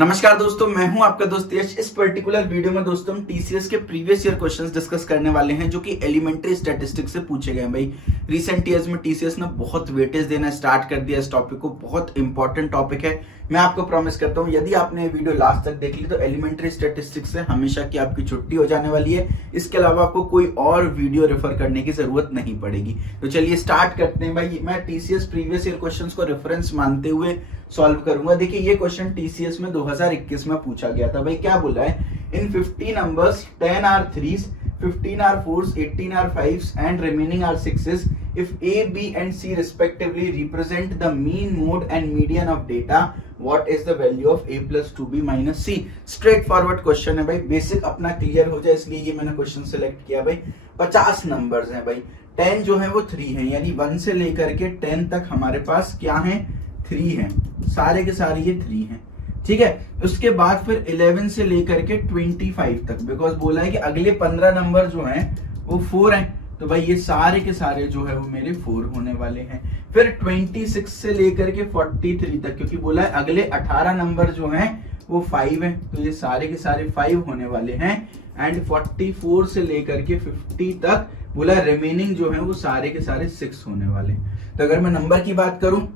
नमस्कार दोस्तों, मैं हूं आपका दोस्त यश। इस पर्टिकुलर वीडियो में दोस्तों हम टीसीएस के प्रीवियस ईयर क्वेश्चंस डिस्कस करने वाले हैं जो कि एलिमेंट्री स्टैटिस्टिक्स से पूछे गए हैं। भाई रिसेंट ईयर्स में टीसीएस ने बहुत वेटेज देना स्टार्ट कर दिया इस टॉपिक को, बहुत इंपॉर्टेंट टॉपिक है। मैं आपको प्रॉमिस करता हूं यदि आपने ये वीडियो लास्ट तक देख ली तो एलिमेंट्री स्टैटिस्टिक्स से हमेशा की आपकी छुट्टी हो जाने वाली है। इसके अलावा आपको कोई और वीडियो रेफर करने की जरूरत नहीं पड़ेगी। तो चलिए स्टार्ट करते हैं। भाई मैं टीसीएस प्रीवियस ईयर क्वेश्चंस को रेफरेंस मानते हुए सॉल्व करूंगा। देखिए ये क्वेश्चन टीसीएस में 2021 में पूछा गया था। भाई क्या बोला है, in 50 numbers 10 are 3s, 15 are 4s, 18 are 5s and remaining are 6s. If A, B and C respectively represent the mean, mode and median of data, what is the value of A plus 2B minus C? Straight forward question है भाई, basic अपना clear हो जाए इसलिए ये मैंने question select किया। भाई 50 नंबर्स हैं भाई, 10 जो है वो 3 है, यानी 1 से लेकर के 10 तक हमारे पास क्या है, 3 है, सारे के सारे ये 3 हैं, ठीक है। उसके बाद फिर 11 से लेकर के 25 तक, बिकॉज बोला है कि अगले 15 नंबर जो हैं वो 4 हैं, तो भाई ये सारे के सारे जो है वो मेरे 4 होने वाले हैं। फिर 26 से लेकर के 43 तक, क्योंकि बोला है अगले 18 नंबर जो हैं वो 5 हैं, तो ये सारे के सारे 5 होने वाले हैं। एंड 44 से लेकर के 50 तक बोला रिमेनिंग जो है वो सारे के सारे 6 होने वाले हैं। तो अगर मैं नंबर की बात करूं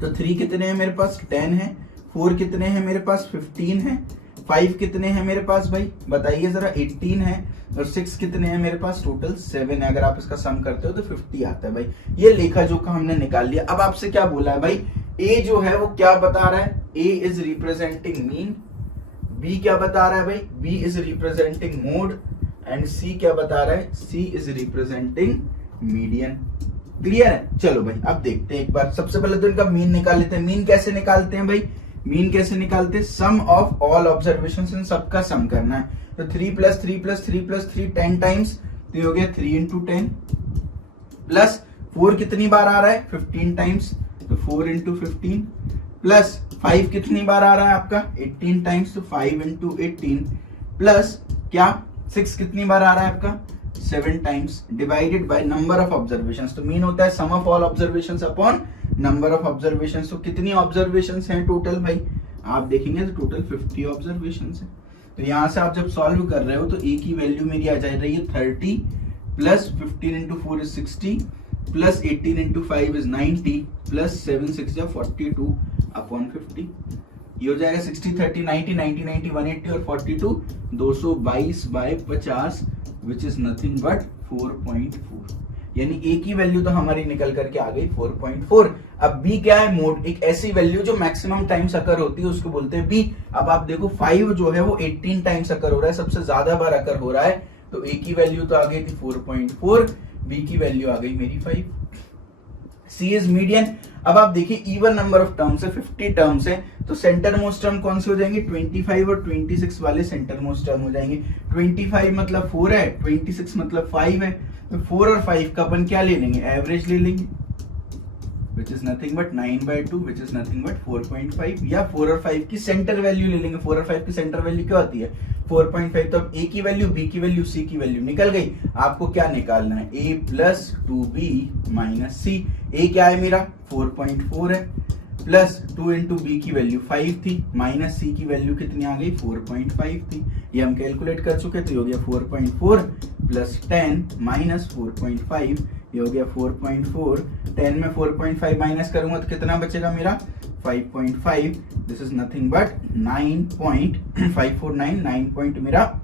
तो 3 कितने हैं मेरे पास, 10 है, 4 कितने हैं मेरे पास, 15 है, 5 कितने हैं मेरे पास भाई बताइए जरा, 18 है, और 6 कितने हैं मेरे पास, टोटल 7 है। अगर आप इसका सम करते हो तो 50 आता है। भाई ये लेखा जोखा हमने निकाल लिया। अब आपसे क्या बोला है भाई, ए जो है वो क्या बता रहा है, A is representing mean, B क्या बता रहा है भाई, B is representing mode, and C क्या बता रहा है, C is representing median. Clear है? चलो भाई अब देखते हैं एक बार। सबसे पहले तो इनका मीन निकाल लेते हैं। मीन कैसे निकालते हैं भाई, मीन कैसे निकालते हैं, सम ऑफ ऑल ऑब्जर्वेशंस, इन सबका सम करना है। तो 3 + 3 + 3 + 3 10 टाइम्स, तो ये हो गया 3 × 10, प्लस 4 कितनी बार आ रहा है, 15 टाइम्स, तो 4 × 15, प्लस 5 कितनी बार आ रहा है आपका, 18 टाइम्स, तो 5 × 18, प्लस क्या 6 कितनी बार आ रहा है आपका, 7 times, divided by number of observations. तो मीन होता है sum of all observations upon number of observations. तो कितनी ऑब्जर्वेशंस हैं टोटल भाई, आप देखेंगे तो टोटल 50 ऑब्जर्वेशंस हैं। तो यहां से आप जब सॉल्व कर रहे हो तो ए की वैल्यू मेरी आ जा रही है 30, plus 15 × 4 is 60, plus 18 × 5 is 90, plus 7 × 6 या 42 अपॉन 50। ये हो जाएगा 60 30 90 90 90 180 और 42 222/50 विच इज नथिंग बट 4.4, यानी ए की वैल्यू तो हमारी निकल करके आ गई 4.4। अब बी क्या है, मोड, एक ऐसी वैल्यू जो मैक्सिमम टाइम्स अकर होती है उसको बोलते हैं बी। अब आप देखो 5 जो है वो 18 टाइम्स अकर हो रहा है, सबसे ज्यादा बार अकर हो रहा है, तो ए की वैल्यू तो आ गई थी 4.4, बी की वैल्यू आ गई मेरी 5। सी इज मीडियन। अब आप देखिए इवन नंबर ऑफ टर्म्स है, 50 टर्म्स है, तो सेंटर मोस्ट टर्म कौन से हो जाएंगे, 25 और 26 वाले सेंटर मोस्ट टर्म हो जाएंगे। 25 मतलब 4 है, 26 मतलब 5 है, तो 4 और 5 का अपन क्या ले लेंगे, एवरेज ले लेंगे, which is nothing but 9/2, which is nothing but 4.5, या 4 और 5 की सेंटर वैल्यू ले लेंगे। 4 और 5 की सेंटर वैल्यू क्या होती है, 4.5। तो अब ए की वैल्यू, बी की वैल्यू, सी की वैल्यू निकल गई। आपको क्या निकालना है, a + 2b - c। ए क्या है मेरा 4.4 है, प्लस 2 × बी की वैल्यू 5 थी, माइनस सी की वैल्यू कितनी आ गई, 4.5 थी। ये हम कैलकुलेट कर चुके थे, हो गया 4.4 + 10 - 4.5, ये हो गया 4.4। 10 में 4.5 माइनस करूंगा तो कितना बचेगा मेरा, 5.5। This is nothing but 9.549, 9 point मेरा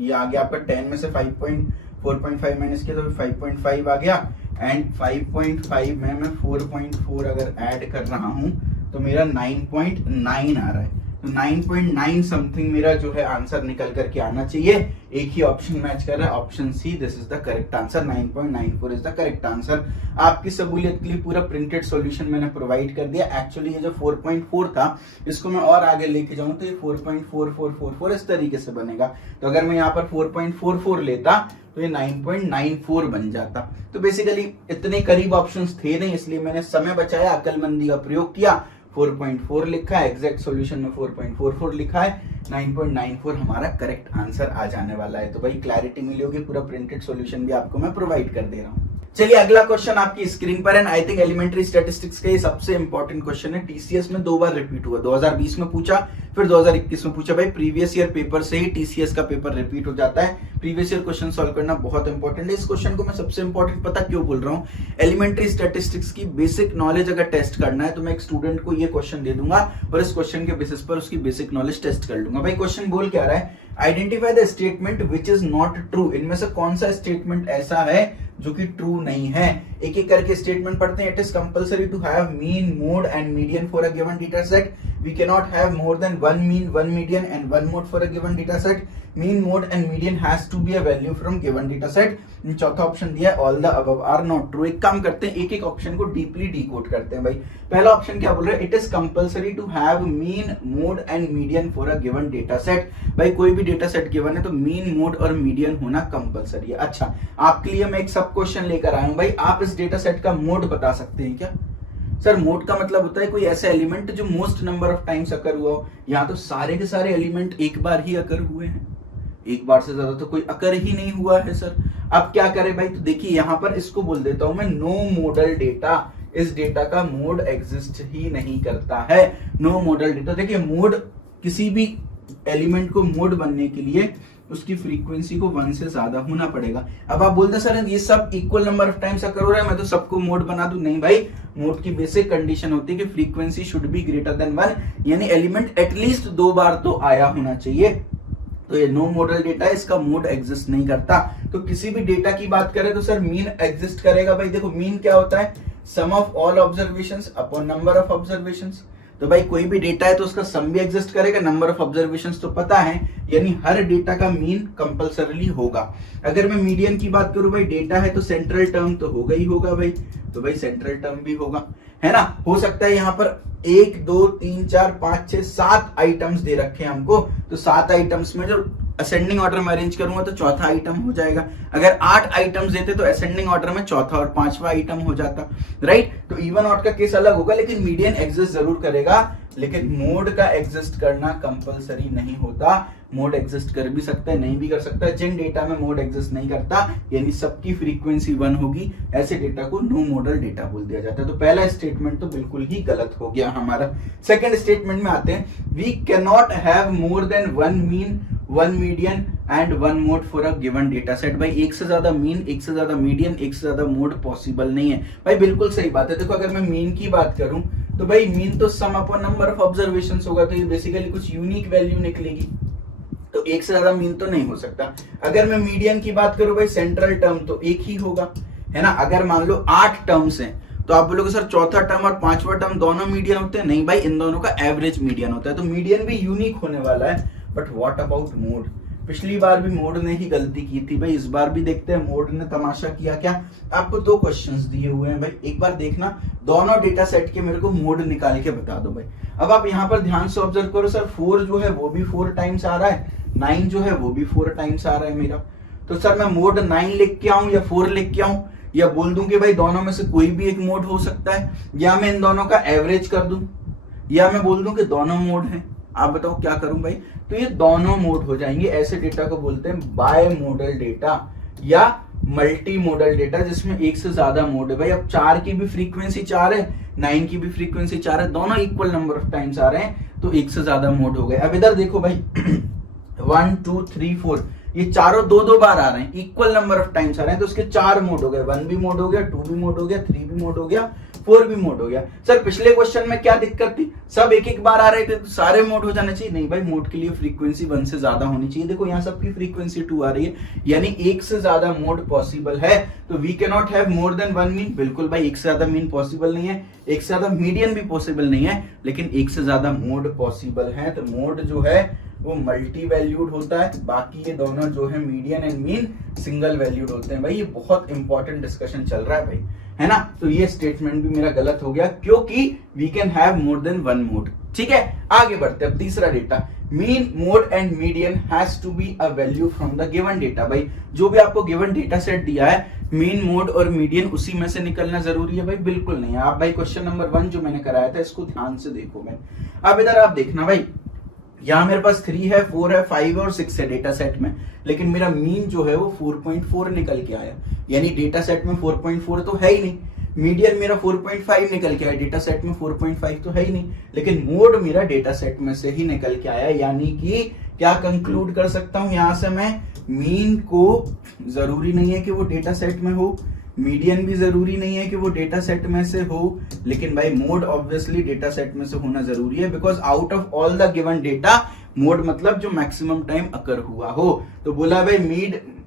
ये आ गया आपका। 10 में से 4.5 माइनस किया तो 5.5 आ गया, एंड 5.5 में मैं 4.4 अगर ऐड कर रहा हूं तो मेरा 9.9 आ रहा है। तो 9.9 समथिंग मेरा जो है आंसर निकल करके आना चाहिए। एक ही ऑप्शन मैच कर रहा है, option C, this is the correct answer. 9.94 is the correct answer. आपकी सहूलियत के लिए पूरा प्रिंटेड सॉल्यूशन मैंने प्रोवाइड कर दिया। एक्चुअली ये जो 4.4 था इसको मैं और आगे लेके जाऊं तो ये 4.4444 इस तरीके से बनेगा। तो अगर मैं यहाँ पर 4.44 लेता तो ये 9.94 बन जाता। तो बेसिकली इतने करीब ऑप्शंस थे नहीं, इसलिए मैंने समय बचाया, अक्लमंदी का प्रयोग किया। 4.4 लिखा है, एग्जैक्ट सॉल्यूशन में 4.44 लिखा है, 9.94 हमारा करेक्ट आंसर आ जाने वाला है। तो भाई क्लैरिटी मिली होगी, पूरा प्रिंटेड सॉल्यूशन भी आपको मैं प्रोवाइड कर दे रहा हूँ। चलिए अगला क्वेश्चन आपकी स्क्रीन पर है। आई थिंक एलिमेंट्री स्टैटिस्टिक्स का ये सबसे इंपॉर्टेंट क्वेश्चन है। टीसीएस में 2 बार रिपीट हुआ, 2020 में पूछा, फिर 2021 में पूछा। भाई प्रीवियस ईयर पेपर से ही टीसीएस का पेपर रिपीट हो जाता है। प्रीवियस ईयर क्वेश्चन सॉल्व करना बहुत इंपॉर्टेंट है। इस क्वेश्चन को मैं सबसे इंपॉर्टेंट पता क्यों बोल रहा हूँ, एलिमेंट्री स्टैटिस्टिक्स की बेसिक नॉलेज अगर टेस्ट करना है तो मैं एक स्टूडेंट को ये क्वेश्चन दे दूंगा और इस क्वेश्चन के बेसिस पर उसकी बेसिक नॉलेज टेस्ट कर लूंगा। भाई क्वेश्चन बोल क्या रहा है, identify the statement which is not true. इनमें से कौन सा स्टेटमेंट ऐसा है जो कि ट्रू नहीं है। एक एक करके स्टेटमेंट पढ़ते हैं। It is compulsory to have mean, mode and median for a given data set. We can not have more than one mean, one median and one mode for a given data set. Mean, mode and median has to be a value from given data set. चौथा option दिया है all the above are not true. एक काम करते हैं, एक एक option को डीपली डिकोड करते हैं। भाई पहला ऑप्शन क्या बोल रहा है, it is compulsory to have mean, mode and median for a given data set. भाई कोई भी डेटा सेट गिवन है तो मीन, मोड और मीडियन होना कंपलसरी है। अच्छा, आपके लिए मैं एक सब क्वेश्चन लेकर आया हूं। भाई आप इस डेटा सेट का मोड बता सकते हैं क्या? सर मोड का मतलब होता है कोई ऐसा एलिमेंट जो मोस्ट नंबर ऑफ टाइम्स अकर हुआ हो। यहाँ तो सारे के सारे एलिमेंट एक बार ही अकर हुए हैं, एक बार से ज्यादा तो कोई अकर ही नहीं हुआ है सर। अब क्या करें भाई, तो देखिए यहाँ पर इसको बोल देता हूं मैं नो मॉडल डेटा। इस डेटा का मोड एग्जिस्ट ही नहीं करता है, नो मॉडल डेटा। देखिए मोड, किसी भी एलिमेंट को मोड बनने के लिए उसकी फ्रीक्वेंसी को 1 से ज्यादा होना पड़ेगा। अब आप बोलते हैं सर ये सब इक्वल नंबर ऑफ टाइम्स अकर हो रहा है, मैं तो सबको मोड बना दूं। नहीं भाई, मोड की बेसिक कंडीशन होती है कि frequency should be greater than 1, यानी एलिमेंट एटलीस्ट 2 बार तो आया होना चाहिए। तो ये नो मॉडल डेटा है, इसका मोड एग्जिस्ट नहीं करता। तो किसी भी डेटा की बात करें तो सर मीन एग्जिस्ट करेगा। भाई देखो मीन क्या होता है, sum of all observations upon number of observations. तो भाई कोई भी डेटा है तो उसका सम भी एग्जिस्ट करेगा, नंबर ऑफ ऑब्जर्वेशंस तो पता है, यानी हर डेटा का मीन कंपलसरीली होगा। अगर मैं मीडियन की बात करूं, भाई डेटा है तो सेंट्रल टर्म तो होगा ही होगा भाई, तो भाई सेंट्रल टर्म भी होगा, है ना। हो सकता है यहाँ पर 1 2 3 4 5 6 7 आइटम्स दे रखे हैं हमको, तो 7 आइटम्स में जो असेंडिंग ऑर्डर में अरेंज करूंगा तो चौथा आइटम हो जाएगा। अगर 8 आइटम्स देते तो असेंडिंग ऑर्डर में चौथा और 5वां आइटम हो जाता, राइट। तो इवन ऑड का केस अलग होगा, लेकिन मीडियन एग्जिस्ट जरूर करेगा, लेकिन मोड का एग्जिस्ट करना कंपलसरी नहीं होता। मोड एग्जिस्ट कर भी सकता है, नहीं भी कर सकता है। जिन डेटा में मोड एग्जिस्ट नहीं करता, यानी सबकी फ्रीक्वेंसी 1 होगी, ऐसे डेटा को नो मॉडल डेटा बोल दिया जाता है। तो पहला स्टेटमेंट तो बिल्कुल ही गलत हो गया हमारा। सेकंड स्टेटमेंट में आते हैं, we can not have more than 1 mean, 1 median and 1 mode for a given data set. भाई एक से ज्यादा मीन, एक से ज्यादा मीडियन, एक से ज्यादा मोड पॉसिबल नहीं है। भाई बिल्कुल सही बात है। देखो अगर मैं मीन की बात करूं तो भाई मीन तो सम अपॉन नंबर ऑफ ऑब्जर्वेशंस होगा, तो ये बेसिकली कुछ यूनिक वैल्यू निकलेगी, तो एक से ज्यादा मीन तो नहीं हो सकता। अगर मैं मीडियन की बात करूं भाई सेंट्रल टर्म तो एक ही होगा, है ना। अगर मान लो 8 टर्म्स हैं तो आप बोलोगे सर चौथा टर्म और 5वां टर्म दोनों मीडियन होते हैं। नहीं भाई, इन दोनों का एवरेज मीडियन होता है, तो मीडियन भी यूनिक होने वाला है। But what about mode? पिछली बार भी मोड ने ही गलती की थी भाई, इस बार भी देखते हैं मोड ने तमाशा किया क्या। आपको 2 क्वेश्चंस दिए हुए हैं भाई, एक बार देखना, दोनों डेटा सेट के मेरे को मोड निकाल के बता दो भाई। अब आप यहाँ पर ध्यान से ऑब्जर्व करो, सर 4 जो है वो भी 4 टाइम्स आ रहा है, 9 जो है वो भी 4 टाइम्स आ रहा है मेरा। तो सर मैं मोड 9 लिख के आऊं या 4 लिख के आऊं, या बोल दूं कि भाई दोनों में से कोई भी एक मोड हो सकता है, या मैं इन दोनों का एवरेज कर दूं, या मैं बोल दूं कि दोनों मोड हैं। आप बताओ क्या करूं भाई? तो ये दोनों मोड हो जाएंगे। ऐसे डेटा को बोलते हैं बाय मॉडल डेटा या मल्टी मॉडल डेटा, जिसमें एक से ज्यादा मोड है। भाई अब 4 की भी फ्रीक्वेंसी 4 है, 9 की भी फ्रीक्वेंसी 4 है, दोनों इक्वल नंबर ऑफ टाइम्स आ रहे हैं, तो एक से ज्यादा मोड हो गए। अब इधर देखो भाई 1 2 3 4 ये चारों 2-2 बार आ रहे हैं, इक्वल नंबर ऑफ टाइम्स आ रहे हैं, तो उसके 4 मोड हो गए। 1 भी मोड हो गया, 2 भी मोड हो गया, 3 भी मोड हो गया, 4 भी मोड हो गया। सर पिछले क्वेश्चन में क्या दिक्कत थी? सब एक एक बार आ रहे थे तो सारे मोड हो जाने चाहिए। नहीं भाई, मोड के लिए फ्रीक्वेंसी 1 से ज्यादा होनी चाहिए। देखो यहाँ सबकी फ्रीक्वेंसी 2 आ रही है, यानी एक से ज्यादा मोड पॉसिबल है। तो we can not have more than 1 mean, बिल्कुल भाई एक से ज्यादा मीन पॉसिबल नहीं है, एक से ज्यादा मीडियन भी पॉसिबल नहीं है, लेकिन एक से ज्यादा मोड पॉसिबल है। तो मोड जो है वो मल्टी वैल्यूड होता है, बाकी ये दोनों जो है median and mean single valued होते हैं। भाई ये बहुत इंपॉर्टेंट डिस्कशन चल रहा है भाई, है ना। तो ये स्टेटमेंट भी मेरा गलत हो गया, क्योंकि we can have more than 1 mode. ठीक है, आगे बढ़ते हैं। अब तीसरा data, mean, mode and median has to be a value from the given data. भाई जो भी आपको गिवन डेटा सेट दिया है, मीन, मोड और मीडियन उसी में से निकलना जरूरी है? भाई बिल्कुल नहीं है। आप भाई क्वेश्चन नंबर 1 जो मैंने कराया था इसको ध्यान से देखो भाई। अब इधर आप देखना भाई, यहाँ मेरे पास 3 है, 4 है, 5 और 6 है डेटा सेट में, लेकिन मेरा मीन जो है वो 4.4 निकल के आया। यानी डेटा सेट में 4.4 तो है ही नहीं, मीडियन मेरा 4.5 निकल के आया, डेटा सेट में 4.5 तो है ही नहीं, लेकिन मोड मेरा डेटा सेट में से ही निकल के आया। यानी कि क्या कंक्लूड कर सकता हूं यहां से मैं, मीन को जरूरी नहीं है कि वो डेटा सेट में हो, मीडियन भी जरूरी नहीं है कि वो डेटा सेट में से हो, लेकिन भाई मोड ऑब्वियसली डेटा सेट में से होना जरूरी है, because out of all the given data mode मतलब जो मैक्सिमम टाइम अकर हुआ हो। तो बोला भाई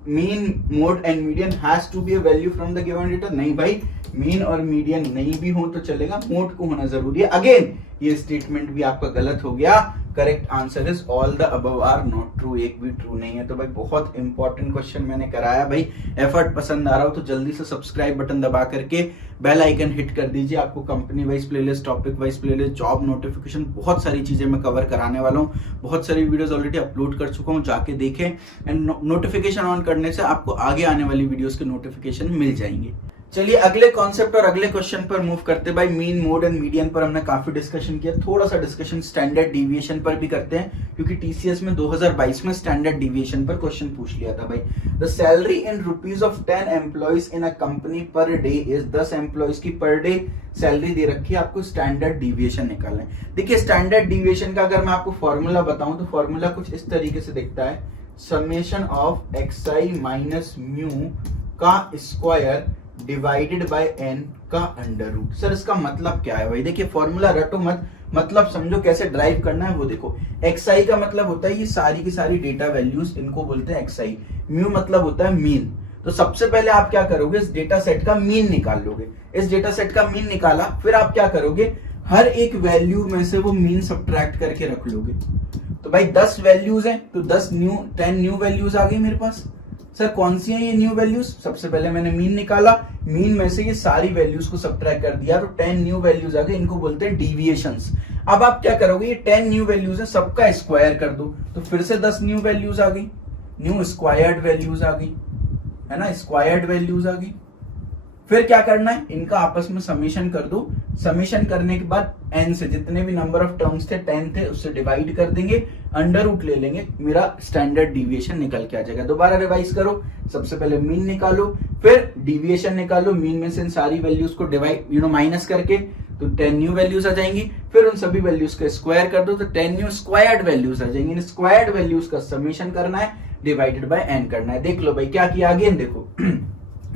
mean mode and median has to be a value from the given data. नहीं भाई, मीन और मीडियन नहीं भी हो तो चलेगा, मोड को होना जरूरी है। अगेन ये स्टेटमेंट भी आपका गलत हो गया। Correct answer is all the above are not true, एक भी ट्रू नहीं है। तो भाई बहुत इंपॉर्टेंट क्वेश्चन मैंने कराया। भाई एफर्ट पसंद आ रहा हो तो जल्दी से सब्सक्राइब बटन दबा करके बेल आइकन हिट कर दीजिए। आपको company wise playlist, topic wise playlist, job notification, बहुत सारी चीजें मैं कवर कराने वाला हूँ। बहुत सारी वीडियोस ऑलरेडी अपलोड कर चुका हूँ, जाके देखें। एंड नोटिफिकेशन ऑन करने से आपको आगे आने वाली वीडियोस के नोटिफिकेशन मिल जाएंगे। चलिए अगले कॉन्सेप्ट और अगले क्वेश्चन पर मूव करते। भाई मीन, मोड एंड मीडियन पर हमने काफी डिस्कशन किया, थोड़ा सा डिस्कशन स्टैंडर्ड डिविएशन पर भी करते हैं, क्योंकि टीसीएस में 2022 में स्टैंडर्ड डिविएशन पर क्वेश्चन पूछ लिया था। भाई the salary in rupees of 10 employees in a company per day is, 10 employees की पर डे सैलरी दे रखी है, आपको स्टैंडर्ड डिविएशन निकालना है। देखिए स्टैंडर्ड डिविएशन का अगर मैं आपको फॉर्मूला बताऊं तो फॉर्मूला कुछ इस तरीके से दिखता है, summation of XI minus mu का स्क्वायर डिवाइडेड बाय एन का अंडर रूट। सर इसका मतलब क्या है? भाई देखिए फॉर्मूला रटो मत, मतलब समझो कैसे ड्राइव करना है वो देखो। एक्सआई का मतलब होता है ये सारी की सारी डेटा वैल्यूज, इनको बोलते हैं एक्सआई। म्यू मतलब होता है मीन। तो सबसे पहले आप क्या करोगे, इस डेटा सेट का मीन निकाल लोगे। इस डेटा सेट का मीन निकाला, फिर आप क्या करोगे, हर एक वैल्यू में से वो मीन सब्ट्रैक्ट करके रख लोगे। तो भाई 10 वैल्यूज हैं तो 10 न्यू वैल्यूज आ गई मेरे पास। सर कौन सी है ये न्यू वैल्यूज? सबसे पहले मैंने मीन निकाला, मीन में से ये सारी वैल्यूज को सब्ट्रैक्ट कर दिया तो 10 न्यू वैल्यूज आ गई, इनको बोलते हैं डिविएशंस। अब आप क्या करोगे, ये 10 न्यू वैल्यूज है, सबका स्क्वायर कर दो, तो फिर से 10 न्यू वैल्यूज आ गई, न्यू स्क्वायर्ड वैल्यूज आ गई, है ना, स्क्वायर्ड वैल्यूज आ गई। फिर क्या करना है, इनका आपस में समेशन कर दो। समेशन करने के बाद n से जितने भी नंबर ऑफ टर्म्स थे 10 थे उससे डिवाइड कर देंगे, अंडर रूट ले लेंगे, मेरा स्टैंडर्ड डिविएशन निकल के आ जाएगा। दोबारा रिवाइज करो, सबसे पहले मीन निकालो, फिर डिविएशन निकालो, मीन में से इन सारी वैल्यूज को डिवाइड माइनस करके तो 10 न्यू वैल्यूज आ जाएंगी, फिर उन सभी वैल्यूज का स्क्वायर कर दो तो 10 न्यू स्क्वायर्ड वैल्यूज आ जाएंगी। इन स्क्वायर्ड वैल्यूज का समेशन करना है, डिवाइडेड बाय n करना है। देख लो भाई क्या किया, अगेन देखो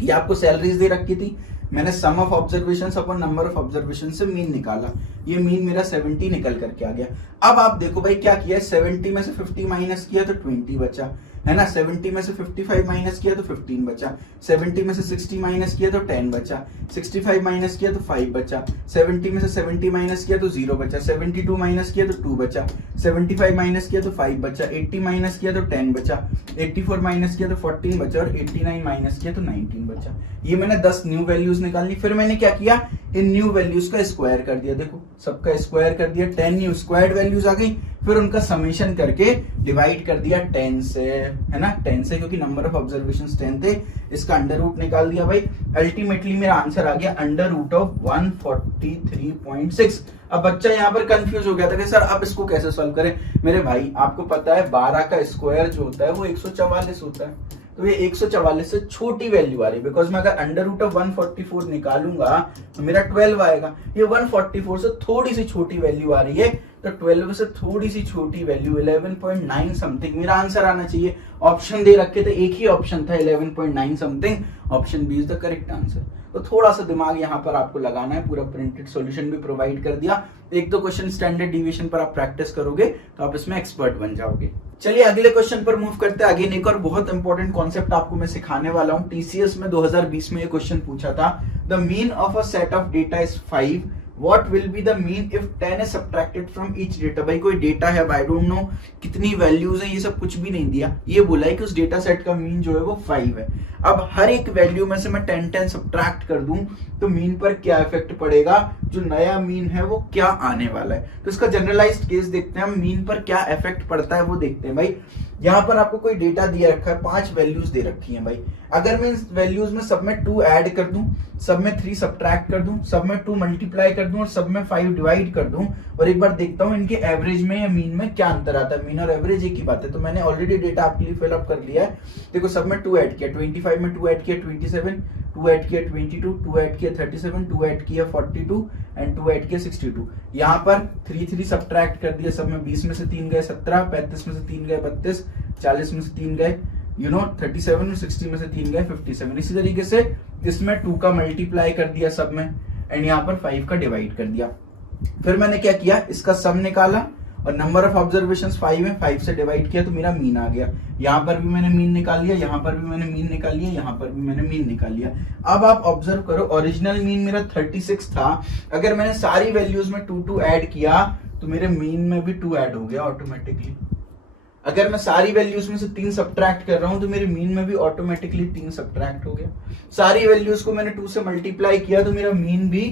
ये आपको सैलरीज दे रखी थी, मैंने sum of observations upon number of observation से मीन निकाला, ये मीन मेरा 70 निकल करके आ गया। अब आप देखो भाई क्या किया, 70 में से 50 माइनस किया तो 20 बचा, है ना, 70 में से 55 माइनस किया तो 15 बचा, 70 में से 60 माइनस किया तो 10 बचा, 65 माइनस किया तो 5 बचा, 70 में से 70 माइनस किया तो 0 बचा, 72 माइनस किया तो 2 बचा, 75 माइनस किया तो 5 बचा, 80 माइनस किया तो 10 बचा, 84 माइनस किया तो 14 बचा और 89 माइनस किया तो 19 बचा। ये मैंने 10 न्यू वैल्यूज निकालनी। फिर मैंने क्या किया, इन न्यू वैल्यूज का स्क्वायर कर दिया, देखो सबका स्क्वायर कर दिया, 10 न्यू स्क्वायर्ड वैल्यूज आ गई, फिर उनका समेशन करके डिवाइड कर दिया 10 से, है ना, 10 से, क्योंकि नंबर ऑफ ऑब्जर्वेशंस 10 थे, इसका अंडर रूट निकाल दिया भाई। अल्टीमेटली मेरा आंसर आ गया अंडर रूट ऑफ 143.6। अब बच्चा यहाँ पर कंफ्यूज हो गया था कि सर अब इसको कैसे सॉल्व करें। मेरे भाई आपको पता है 12 का स्क्वायर जो होता है वो 144 होता है, तो ये 144 से छोटी वैल्यू आ रही है, बिकॉज मैं अगर अंडर रूट ऑफ 144 निकालूंगा तो मेरा 12 आएगा। ये 144 से थोड़ी सी छोटी वैल्यू आ रही है, तो 12 से थोड़ी सी छोटी वैल्यू 11.9 समथिंग मेरा आंसर आना चाहिए। ऑप्शन दे रखे थे, एक ही ऑप्शन था 11.9 something, option B is the correct answer. तो थोड़ा सा दिमाग यहाँ पर आपको लगाना है, पूरा प्रिंटेड सॉल्यूशन भी प्रोवाइड कर दिया। एक दो क्वेश्चन स्टैंडर्ड डिविएशन पर आप प्रैक्टिस करोगे तो आप इसमें एक्सपर्ट बन जाओगे। चलिए अगले क्वेश्चन पर मूव करते हैं। अगेन एक और बहुत इंपॉर्टेंट कॉन्सेप्ट आपको मैं सिखाने वाला हूँ। टीसीएस में 2020 में ये क्वेश्चन पूछा था, the mean of a set of data is 5, what will be the mean if 10 is subtracted from each data। भाई कोई डेटा है, आई डोंट नो कितनी वैल्यूज है, ये सब कुछ भी नहीं दिया, ये बोला है कि उस डेटा सेट का मीन जो है वो 5 है। अब हर एक वैल्यू में से मैं 10 सब्ट्रैक्ट कर दूं तो मीन पर क्या इफेक्ट पड़ेगा, जो नया मीन है वो क्या आने वाला है। तो इसका जनरलाइज्ड केस देखते हैं हम, मीन पर क्या इफेक्ट पड़ता है वो देखते हैं। भाई यहाँ पर आपको कोई डेटा दिया रखा है, 5 वैल्यूज दे रखी हैं भाई। अगर मैं इस वैल्यूज में सब में 2 ऐड कर दूं, सब में 3 सब्ट्रैक्ट कर दूं, सब में 2 मल्टीप्लाई कर दूं और सब में 5 डिवाइड कर दूं और एक बार देखता हूं इनके एवरेज में या मीन में क्या अंतर आता है। मीन और एवरेज एक ही बात है, तो मैंने ऑलरेडी डेटा आपके लिए फिलअप कर लिया है। देखो सब में 2 ऐड किया, 25 में 2 ऐड किया 27, 2 ऐड किया 22, 2 ऐड किया 37, 2 ऐड किया 42 एंड 2 ऐड किया 62। यहाँ पर 3 सब्ट्रैक्ट कर दिया, सब में 20 में से 3 गए 17, 35 में से 3 गए 32, 40 में से 3 गए 37 और 60 में से 3 गए 57। इसी तरीके से इसमें 2 का मल्टीप्लाई कर दिया सब में एंड यहाँ पर 5 का डिवाइड कर दिया। फिर मैंने क्या किया, इसका सम निकाला और नंबर ऑफ ऑब्जर्वेशंस 5 है, 5 से डिवाइड किया तो मेरा मीन आ गया। यहाँ पर भी मैंने मीन निकाल लिया, यहाँ पर भी मैंने मीन निकाल लिया, यहाँ पर भी मैंने मीन निकाल लिया। अब आप ऑब्जर्व करो, ओरिजिनल मीन मेरा 36 था। अगर मैंने सारी वैल्यूज में 2 ऐड किया तो मेरे मीन में भी 2 ऐड हो गया ऑटोमेटिकली। अगर मैं सारी वैल्यूज में से 3 सब्ट्रैक्ट कर रहा हूं तो मेरे मीन में भी ऑटोमेटिकली 3 सब्ट्रैक्ट हो गया। सारी वैल्यूज को मैंने 2 से मल्टीप्लाई किया तो मेरा मीन भी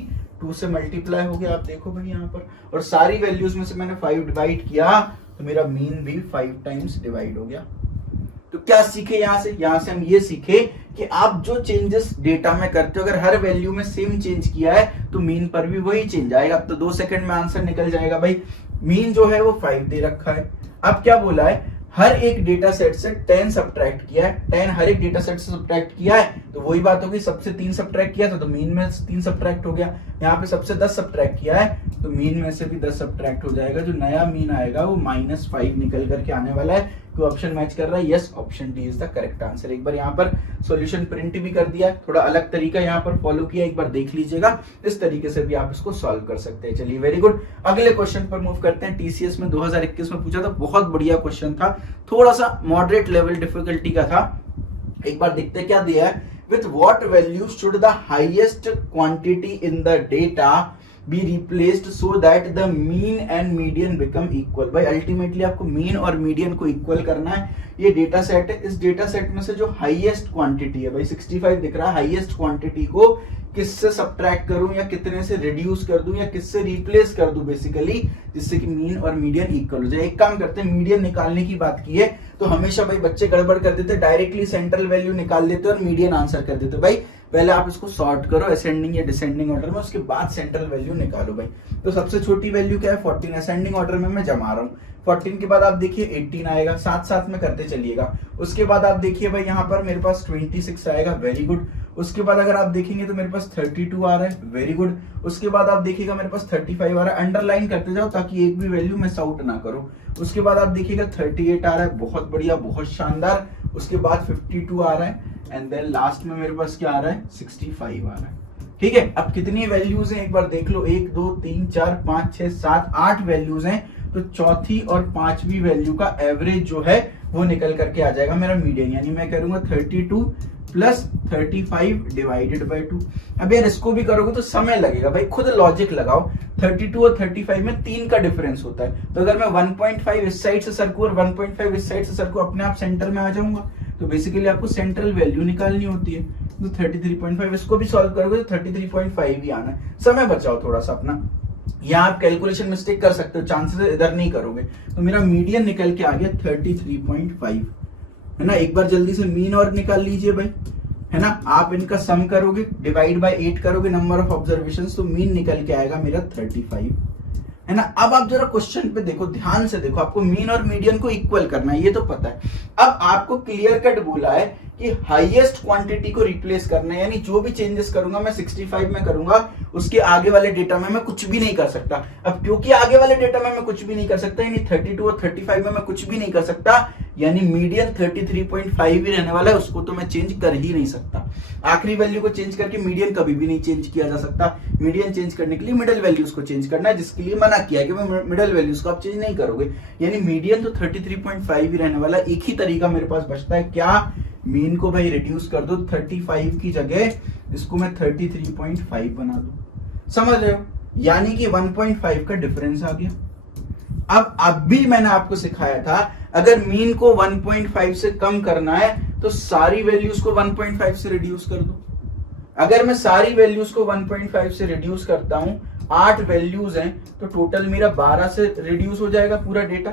2 से मल्टीप्लाई हो गया। आप देखो भाई यहाँ पर, और सारी वैल्यूज में से मैंने 5 डिवाइड किया तो मेरा मीन भी 5 टाइम्स डिवाइड हो गया। तो क्या सीखे यहाँ से हम ये सीखे कि आप जो चेंजेस डेटा में करते हो, अगर हर वैल्यू में सेम चेंज किया है तो मीन पर भी वही चेंज आएगा। अब तो 2 सेकंड में आंसर निकल जाएगा भाई। मीन जो है वो 5 दे रखा है। अब क्या बोला है, हर एक डेटा सेट से 10 सब्ट्रैक्ट किया है, 10 हर एक डेटा सेट से सब्ट्रैक्ट किया है तो वही बात होगी, सबसे 3 सब्ट्रैक्ट किया था तो मीन में 3 सब्ट्रैक्ट हो गया। यहाँ पे सबसे 10 सब्ट्रैक्ट किया है तो मीन में से भी 10 सब्ट्रैक्ट हो जाएगा। जो नया मीन आएगा वो -5 निकल करके आने वाला है। कोई ऑप्शन मैच कर रहा है? Yes, option D is the correct answer. एक बार यहाँ पर सॉल्यूशन प्रिंट भी कर दिया है, थोड़ा अलग तरीका यहाँ पर फॉलो किया, एक बार देख लीजिएगा। इस तरीके से भी आप इसको सॉल्व कर सकते हैं। चलिए वेरी गुड, अगले क्वेश्चन पर मूव करते हैं। टीसीएस में 2021 में पूछा था, बहुत बढ़िया क्वेश्चन था, थोड़ा सा मॉडरेट लेवल डिफिकल्टी का था। एक बार देखते हैं क्या दिया है। With what value should the highest quantity in the data be replaced so that the mean and median become equal। भाई अल्टीमेटली आपको मीन और मीडियन को इक्वल करना है। ये डेटा सेट है, इस डेटा सेट में से जो हाईएस्ट क्वांटिटी है, भाई 65 दिख रहा है, हाईएस्ट क्वांटिटी को किससे सब्ट्रैक्ट करूं या कितने से रिड्यूस कर दूं या किससे रिप्लेस कर दूं बेसिकली, जिससे कि मीन और मीडियन इक्वल हो जाए। एक काम करते हैं, मीडियन निकालने की बात की है तो हमेशा भाई बच्चे गड़बड़ कर देते, डायरेक्टली सेंट्रल वैल्यू निकाल देते और मीडियन आंसर कर देते। भाई पहले आप इसको सॉर्ट करो असेंडिंग या डिसेंडिंग ऑर्डर में, उसके बाद सेंट्रल वैल्यू निकालो। भाई तो सबसे छोटी वैल्यू क्या है 14, असेंडिंग ऑर्डर में मैं जमा रहा हूँ। 14 के बाद आप देखिए 18 आएगा, साथ साथ में करते चलिएगा। उसके बाद आप देखिए भाई यहाँ पर मेरे पास 26 आएगा, वेरी गुड। उसके बाद अगर आप देखेंगे तो मेरे पास 32 आ रहा है, वेरी गुड। उसके बाद आप देखिएगा मेरे पास 35 आ रहा है, अंडरलाइन करते जाओ ताकि एक भी वैल्यू मिस आउट ना करो। उसके बाद आप देखिएगा 38 आ रहा है, बहुत बढ़िया, बहुत शानदार। उसके बाद 52 आ रहा है एंड देन लास्ट में मेरे पास क्या आ रहा है 65 आ रहा है। ठीक है, अब कितनी वैल्यूज हैं एक बार देख लो, 1 2 3 4 5 6 7 8 वैल्यूज हैं। तो चौथी और पांचवी वैल्यू का एवरेज जो है वो निकल करके आ जाएगा मेरा मीडियन, यानी मैं करूंगा 32 प्लस 35 डिवाइडेड बाई 2। अब यार इसको भी करोगे तो समय लगेगा, भाई खुद लॉजिक लगाओ। 32 और 35 में 3 का डिफरेंस होता है, तो अगर मैं 1.5 इस साइड से सरकू और 1.5 इस साइड से सरकू, अपने आप सेंटर में आ जाऊंगा। तो बेसिकली आपको सेंट्रल वैल्यू निकालनी होती है, तो 33.5 इसको भी सॉल्व करोगे तो 33.5 ही आना है। समय बचाओ थोड़ा सा अपना, यहाँ आप कैलकुलेशन मिस्टेक कर सकते हो, चांसेस इधर नहीं करोगे। तो मेरा मीडियन निकल के आ गया 33.5, है ना। एक बार जल्दी से मीन और निकाल लीजिए भाई, है ना। आप इनका सम करोगे, डिवाइड बाय 8 करोगे नंबर ऑफ ऑब्जर्वेशंस, तो मीन निकल के आएगा मेरा 35, है ना। अब आप जरा क्वेश्चन पे देखो, ध्यान से देखो, आपको मीन और मीडियन को इक्वल करना है, ये तो पता है। अब आपको क्लियर कट बोला है कि हाईएस्ट क्वांटिटी को रिप्लेस करना है, यानी जो भी चेंजेस करूंगा मैं 65 में करूंगा, उसके आगे वाले डेटा में मैं कुछ भी नहीं कर सकता। अब क्योंकि आगे वाले डेटा में मैं कुछ भी नहीं कर सकता, यानी 32 और 35 में मैं कुछ भी नहीं कर सकता, यानी मीडियन 33.5 ही रहने वाला है, उसको तो मैं चेंज कर ही नहीं सकता। आखिरी वैल्यू को चेंज करके मीडियन कभी भी नहीं चेंज किया जा सकता। मीडियन चेंज करने के लिए मिडिल वैल्यूज को चेंज करना है, जिसके लिए मना किया कि मैं मिडिल वैल्यूज को आप चेंज नहीं करोगे, यानी मीडियन तो 33.5 ही रहने वाला। एक ही तरीका मेरे पास बचता है, क्या, मीन को भाई रिड्यूस कर दो, 35 की जगह इसको मैं 33.5 बना दूं, समझ रहे हो, यानी कि 1.5 का डिफरेंस आ गया। अब भी मैंने आपको सिखाया था, अगर मीन को 1.5 से कम करना है तो सारी वैल्यूज को 1.5 से रिड्यूस कर दो। अगर मैं सारी वैल्यूज को 1.5 से रिड्यूस करता हूं, 8 वैल्यूज हैं, तो टोटल मेरा 12 से रिड्यूस हो जाएगा पूरा डेटा।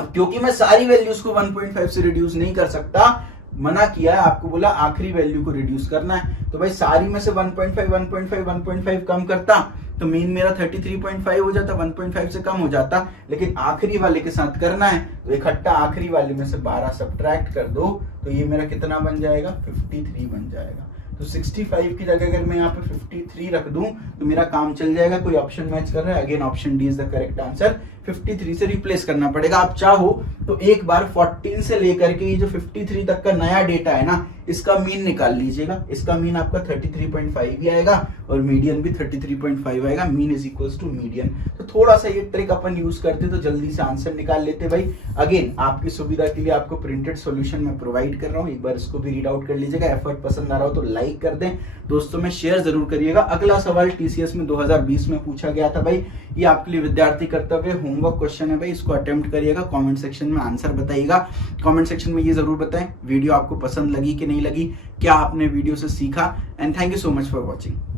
अब क्योंकि मैं सारी वैल्यूज को 1.5 से रिड्यूस नहीं कर सकता, मना किया है, आपको बोला आखिरी वैल्यू को रिड्यूस करना है, तो भाई सारी में से 1.5 कम करता तो मीन मेरा 33.5 हो जाता, 1.5 से कम हो जाता, लेकिन आखिरी वाले के साथ करना है तो इकट्ठा आखिरी वाले में से 12 सब्ट्रैक्ट कर दो तो ये मेरा कितना बन जाएगा, 53 बन जाएगा। तो 65 की जगह अगर मैं यहाँ पे 53 रख दूं तो मेरा काम चल जाएगा। कोई ऑप्शन मैच कर रहा है, again option D is the correct answer. 53 से रिप्लेस करना पड़ेगा। आप चाहो तो एक बार 14 से लेकर के ये जो 53 तक का नया डेटा है ना, इसका मीन निकाल लीजिएगा। इसका मीन आपका 33.5 ही आएगा और मीडियन भी 33.5 आएगा। Mean is equals to median. तो थोड़ा सा ये ट्रिक अपन यूज करते तो जल्दी से आंसर निकाल लेते भाई। अगेन आपकी सुविधा के लिए आपको प्रिंटेड सॉल्यूशन मैं प्रोवाइड कर रहा हूँ, एक बार इसको भी रीड आउट कर लीजिएगा। एफर्ट पसंद आ रहा हो तो लाइक कर दें, दोस्तों में शेयर जरूर करिएगा। अगला सवाल टीसीएस में 2020 में पूछा गया था भाई, ये आपके लिए विद्यार्थी कर्तव्य होमवर्क क्वेश्चन है भाई, इसको अटेम्प्ट करिएगा। कमेंट सेक्शन में आंसर बताइएगा। कमेंट सेक्शन में ये जरूर बताएं वीडियो आपको पसंद लगी कि नहीं लगी, क्या आपने वीडियो से सीखा। And thank you so much for watching.